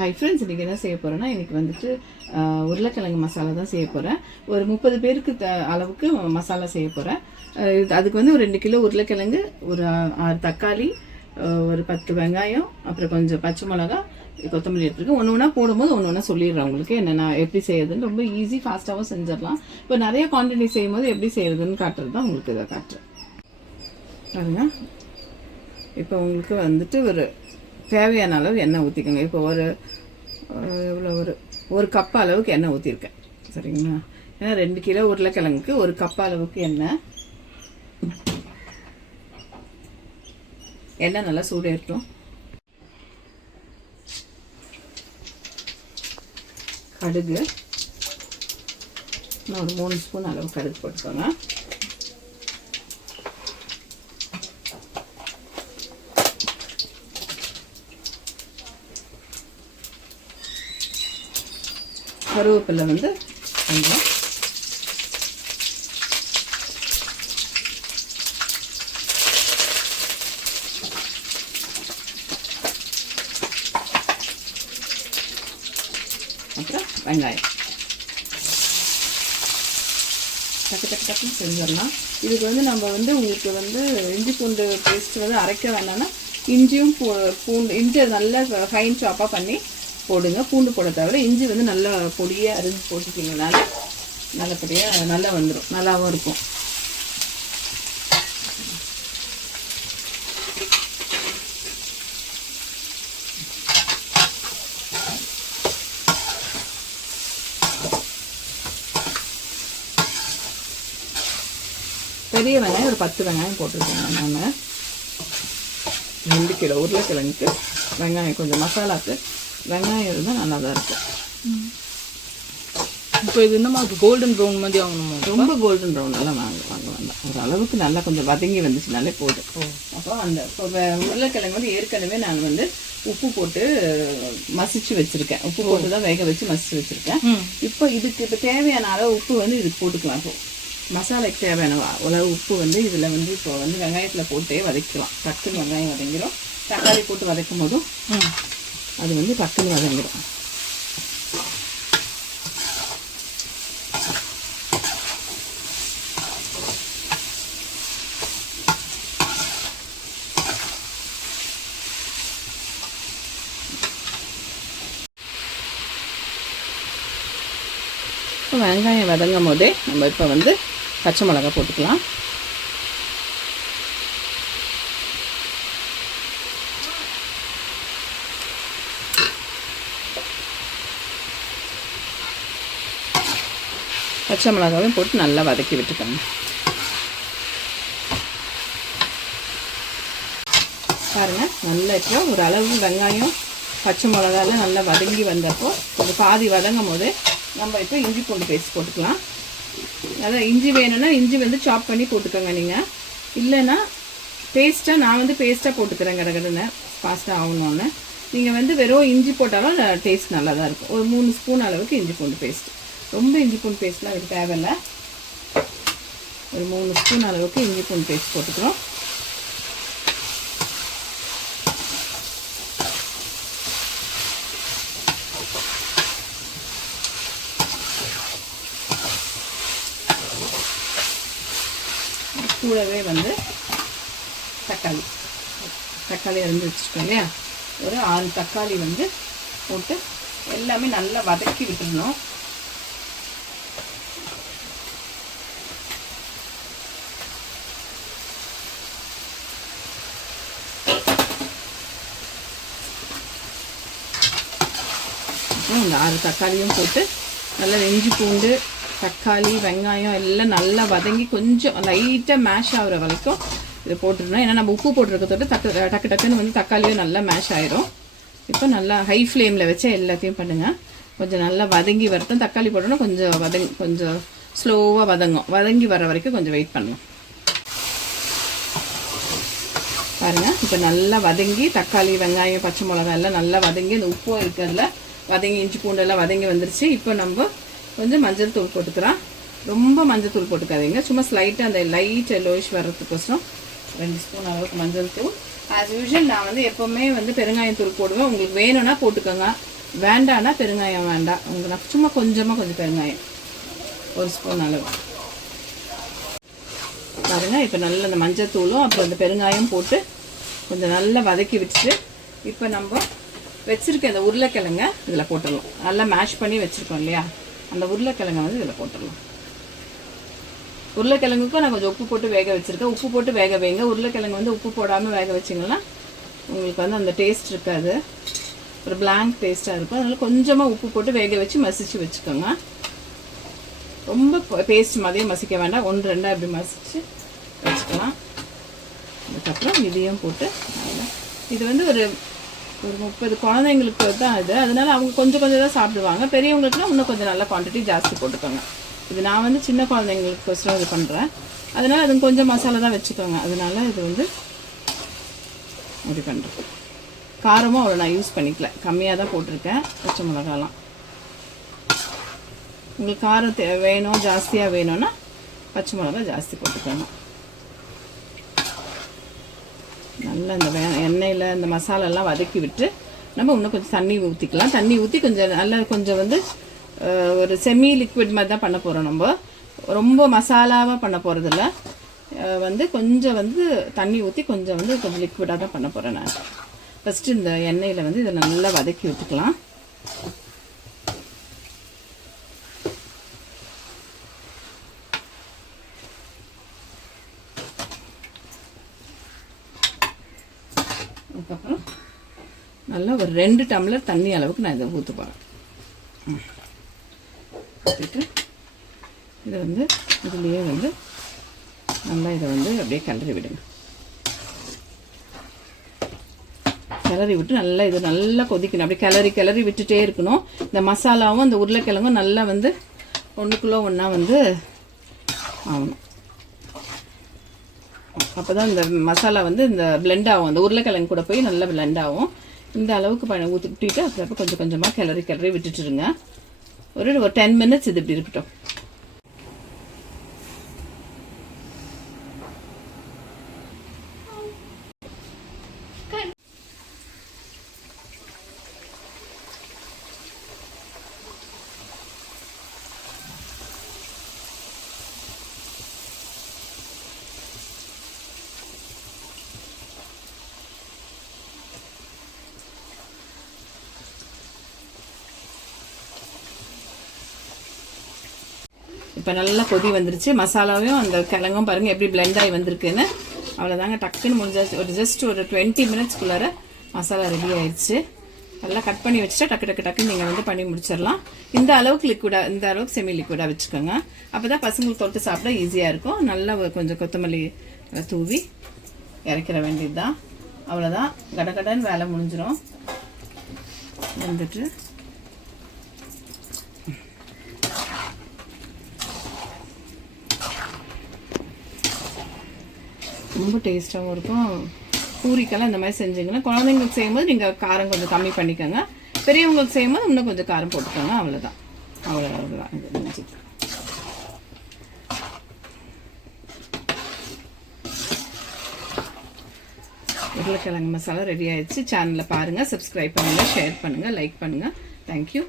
Hi friends, இன்றைக்கி என்ன செய்ய போகிறேன்னா, இன்றைக்கி வந்துட்டு உருளைக்கிழங்கு மசாலா தான் செய்ய போகிறேன். ஒரு 30 பேருக்கு அளவுக்கு மசாலா செய்ய போகிறேன். அதுக்கு வந்து ஒரு 2 கிலோ உருளைக்கிழங்கு, ஒரு 6 தக்காளி, ஒரு 10 வெங்காயம், அப்புறம் கொஞ்சம் பச்சை மிளகா, கொத்தமல்லி எடுத்துருக்கு. ஒன்று ஒன்றா போடும்போது ஒன்று ஒன்றா சொல்லிடுறேன் உங்களுக்கு என்னென்ன எப்படி செய்யறதுன்னு. ரொம்ப ஈஸி, ஃபாஸ்ட்டாகவும் செஞ்சிடலாம். இப்போ நிறைய குவான்டிட்டி செய்யும் போது எப்படி செய்யறதுன்னு காட்டுறது தான் உங்களுக்கு இதை காட்டுறேன் பாருங்க. இப்போ உங்களுக்கு வந்துட்டு ஒரு தேவையான அளவு எண்ணெய் ஊற்றிக்கோங்க. இப்போ எவ்வளோ ஒரு கப் அளவுக்கு எண்ணெய் ஊற்றிருக்கேன், சரிங்களா? ஏன்னா 2 கிலோ உருளைக்கிழங்குக்கு ஒரு கப் அளவுக்கு எண்ணெய் நல்லா சூடேறட்டும். கடுகு ஒரு 3 ஸ்பூன் அளவு கடுகு போட்டுக்கோங்க. கருவேப்பிலை வந்து கொஞ்சம், அப்புறம் வெங்காயம் டக்குன்னு செஞ்சிடலாம். இதுக்கு வந்து நம்ம வந்து உங்களுக்கு வந்து இஞ்சி பூண்டு பேஸ்ட் வந்து அரைக்க வேணாம்னா இஞ்சியும் பூண்டு இஞ்சி நல்லா ஃபைன் சாப்பாக பண்ணி போடுங்க. பூண்டு போட தவிர இஞ்சி வந்து நல்லா பொடியாக அரிஞ்சு போட்டுக்கிங்கனால நல்லபடியாக நல்லா வந்துடும், நல்லாவும் இருக்கும். பெரிய வெங்காயம் ஒரு 10 வெங்காயம் போட்டிருக்கேன் நான். 2 கிலோ உருளைக்கிழங்குக்கு வெங்காயம் கொஞ்சம் மசாலாவுக்கு வெங்காயம் இருந்தால் நல்லா தான் இருக்கும். இப்போ இது என்னமா கோல்டன் ப்ரௌன் மாதிரி வாங்கணுமா? ரொம்ப கோல்டன் ப்ரௌன் எல்லாம் வாங்க வேண்டாம். ஒரு அளவுக்கு நல்லா கொஞ்சம் வதங்கி வந்துச்சுனாலே போதும். அப்போ அந்த உருளைக்கிழங்கு வந்து ஏற்கனவே நான் வந்து உப்பு போட்டு மசிச்சு வச்சுருக்கேன். உப்பு போட்டு தான் வேக வச்சு மசிச்சு வச்சுருக்கேன். இப்போ தேவையான அளவு உப்பு வந்து இதுக்கு போட்டுக்கலாம். இப்போ மசாலாக்கு தேவையான அளவு உப்பு வந்து இதில் வந்து இப்போ வந்து வெங்காயத்தில் போட்டே வதக்கலாம். டக்குன்னு வெங்காயம் வதங்கிடும். தக்காளி போட்டு வதக்கும் போதும் அது வந்து டக்குன்னு வதங்கிடும். வெங்காயம் வதங்கும் போதே நம்ம இப்போ வந்து பச்சை மிளகா போட்டுக்கலாம். பச்சை மிளகாவையும் போட்டு நல்லா வதக்கி விட்டுக்கோங்க. பாருங்கள், நல்லா இப்போ ஒரு அளவு வெங்காயம் பச்சை மிளகாலாம் நல்லா வதங்கி வந்தப்போ கொஞ்சம் பாதி வதங்கும் போது நம்ம இப்போ இஞ்சி பூண்டு பேஸ்ட் போட்டுக்கலாம். அதான் இஞ்சி வேணும்னா இஞ்சி வந்து சாப் பண்ணி போட்டுக்கோங்க. நீங்கள் இல்லைன்னா பேஸ்ட்டாக, நான் வந்து பேஸ்ட்டாக போட்டுக்கிறேன் கடகடன்னு ஃபாஸ்ட்டாக ஆகணும்னு. நீங்கள் வந்து வெறும் இஞ்சி போட்டாலும் டேஸ்ட் நல்லா தான் இருக்கும். ஒரு 3 ஸ்பூன் அளவுக்கு இஞ்சி பூண்டு பேஸ்ட். ரொம்ப இஞ்சி பூண்டு பேஸ்ட்லாம் அதுக்கு தேவையில்லை. ஒரு 3 ஸ்பூன் அளவுக்கு இஞ்சி பூண்டு பேஸ்ட் போட்டுக்கிறோம். கூடவே வந்து தக்காளி அரிஞ்சு வச்சுருக்கோம் இல்லையா, ஒரு 6 தக்காளி வந்து போட்டு எல்லாமே நல்லா வதக்கி விட்டுடணும். இந்த 6 தக்காளியும் போட்டு நல்லா இஞ்சி பூண்டு தக்காளி வெங்காயம் எல்லாம் நல்லா வதங்கி கொஞ்சம் லைட்டாக மேஷ் ஆகிற வரைக்கும் இதை போட்டுருந்தோம். ஏன்னா நம்ம உப்பு போட்டுருக்கதோட டக்குன்னு வந்து தக்காளியும் நல்லா மேஷ் ஆயிரும். இப்போ நல்லா ஹை ஃப்ளேமில் வச்சு எல்லாத்தையும் பண்ணுங்கள். கொஞ்சம் நல்லா வதங்கி வரட்டும். தக்காளி போட்டோன்னா கொஞ்சம் ஸ்லோவாக வதங்கி வர வரைக்கும் கொஞ்சம் வெயிட் பண்ணலாம். பாருங்கள், இப்போ நல்லா வதங்கி தக்காளி வெங்காயம் பச்சை மிளகாய் எல்லாம் நல்லா வதங்கி அந்த உப்பும் இருக்கிறதுல வதங்கி இஞ்சி பூண்டெல்லாம் வதங்கி வந்துருச்சு. இப்போ நம்ம கொஞ்சம் மஞ்சள் தூள் போட்டுக்கிறோம். ரொம்ப மஞ்சள் தூள் போட்டுக்காதீங்க, சும்மா ஸ்லைட்டாக அந்த லைட் எல்லோயிஷ் வர்றதுக்கோசரம் 2 ஸ்பூன் அளவுக்கு மஞ்சள் தூள். ஆஸ் யூஷுவல் நான் வந்து எப்போவுமே வந்து பெருங்காயத்தூள் போடுவேன். உங்களுக்கு வேணும்னா போட்டுக்கோங்க, வேண்டான்னா பெருங்காயம் வேண்டாம் உங்களுக்கு, சும்மா கொஞ்சமாக கொஞ்சம் பெருங்காயம் 1 ஸ்பூன் அளவு பாருங்கள். இப்போ நல்லா இந்த மஞ்சத்தூளும் அப்புறம் இந்த பெருங்காயம் போட்டு கொஞ்சம் நல்லா வதக்கி வச்சுட்டு இப்போ நம்ம வச்சுருக்க இந்த உருளைக்கிழங்க இதில் போட்டுடலாம். நல்லா மேஷ் பண்ணி வச்சுருக்கோம் இல்லையா, அந்த உருளைக்கிழங்கை வந்து இதில் போட்டுடலாம். உருளைக்கிழங்குக்கும் நான் கொஞ்சம் உப்பு போட்டு வேக வச்சுருக்கேன். உப்பு போட்டு வேக வைங்க. உருளைக்கிழங்கு வந்து உப்பு போடாமல் வேக வச்சிங்கன்னா உங்களுக்கு வந்து அந்த டேஸ்ட் இருக்காது, ஒரு பிளாங்க் டேஸ்ட்டாக இருக்கும். அதனால் கொஞ்சமாக உப்பு போட்டு வேக வச்சு மசிச்சு வச்சுக்கோங்க. ரொம்ப பேஸ்ட் மாதிரியும் மசிக்க வேண்டாம், 1-2 அப்படி மசிச்சு வச்சுக்கலாம். அதுக்கப்புறம் இதையும் போட்டு இது வந்து ஒரு 30 குழந்தைங்களுக்கு தான் இது, அதனால அவங்க கொஞ்சம் கொஞ்சம் தான் சாப்பிடுவாங்க. பெரியவங்களுக்குலாம் இன்னும் கொஞ்சம் நல்ல குவான்டிட்டி ஜாஸ்தி போட்டுக்கோங்க. இது நான் வந்து சின்ன குழந்தைங்களுக்கோசரம் இது பண்ணுறேன், அதனால் அது கொஞ்சம் மசாலா தான் வச்சுக்கோங்க. அதனால இது வந்து அப்படி பண்ணுறேன். காரமும் அவ்வளோ நான் யூஸ் பண்ணிக்கல, கம்மியாக தான் போட்டிருக்கேன் பச்சை மிளகாலாம். உங்களுக்கு காரம் வேணும் ஜாஸ்தியாக வேணும்னா பச்சை மிளகா ஜாஸ்தி போட்டுக்கோங்க. நல்லா இந்த எண்ணெயில் இந்த மசாலாலாம் வதக்கி விட்டு நம்ம இன்னும் கொஞ்சம் தண்ணி ஊற்றிக்கலாம். தண்ணி ஊற்றி கொஞ்சம் நல்லா கொஞ்சம் வந்து ஒரு செமி லிக்விட் மாதிரி தான் பண்ண போகிறோம். நம்ம ரொம்ப மசாலாவாக பண்ண போகிறதில்ல, வந்து கொஞ்சம் வந்து தண்ணி ஊற்றி கொஞ்சம் வந்து கொஞ்சம் லிக்விடாக தான் பண்ண போகிறேன் நான். ஃபஸ்ட்டு இந்த எண்ணெயில் வந்து இதை நல்லா வதக்கி விட்டுக்கலாம். அதுக்கப்புறம் நல்லா ஒரு 2 டம்ளர் தண்ணி அளவுக்கு நான் இதை ஊற்ற போகிறேன். ஊற்றிட்டு இதை வந்து இதுலேயே வந்து நல்லா இதை வந்து அப்படியே கிளறி விடுங்க. கிளறி விட்டு நல்லா இது நல்லா கொதிக்கணும். அப்படியே கிளறி விட்டுட்டே இருக்கணும். இந்த மசாலாவும் அந்த உருளைக்கிழங்கும் நல்லா வந்து ஒன்றுக்குள்ளே ஒன்றா வந்து ஆகணும். அப்போ தான் இந்த மசாலா வந்து இந்த பிளெண்ட் ஆகும், அந்த உருளைக்கிழங்கு கூட போய் நல்லா பிளெண்ட் ஆகும். இந்த அளவுக்கு ஊற்றிட்டு அப்புறம் கொஞ்சம் கொஞ்சமாக கிளறி விட்டுட்டுருங்க. ஒரு 10 மினிட்ஸ் இது இப்படி இருக்கட்டும். இப்போ நல்லா கொதி வந்துருச்சு. மசாலாவையும் அந்த கிழங்கும் பாருங்கள் எப்படி பிளெண்ட் ஆகி வந்திருக்குன்னு. அவ்வளோதாங்க, டக்குன்னு முடிஞ்சாச்சு. ஒரு ஜஸ்ட் ஒரு 20 மினிட்ஸ்க்குள்ளார மசாலா ரெடி ஆயிடுச்சு. நல்லா கட் பண்ணி வச்சுட்டா டக்குன்னு நீங்கள் வந்து பண்ணி முடிச்சிடலாம். இந்த அளவுக்கு லிக்விடாக, இந்த அளவுக்கு செமி லிக்விடாக வச்சுக்கோங்க. அப்போ தான் பசங்களுக்கு தொட்டு சாப்பிட ஈஸியாக இருக்கும். நல்லா கொஞ்சம் கொத்தமல்லி தூவி இறக்கிற வேண்டியது தான். அவ்வளோதான், கடன்னு வேலை முடிஞ்சிடும். வந்துட்டு ரொம்ப டேஸ்ட்டாகவும் இருக்கும். பூரிக்கெல்லாம் இந்த மாதிரி செஞ்சிங்கன்னா, குழந்தைங்களுக்கு செய்யும்போது நீங்கள் காரம் கொஞ்சம் கம்மி பண்ணிக்கோங்க, பெரியவங்களுக்கு செய்யும்போது இன்னும் கொஞ்சம் காரம் போட்டுக்கோங்க. அவ்வளோதான், அவ்வளோதான் இது முடிஞ்சு. உருளைக்கிழங்கு மசாலா ரெடி ஆயிடுச்சு. சேனலில் பாருங்கள், சப்ஸ்கிரைப் பண்ணுங்கள், ஷேர் பண்ணுங்கள், லைக் பண்ணுங்கள். தேங்க்யூ.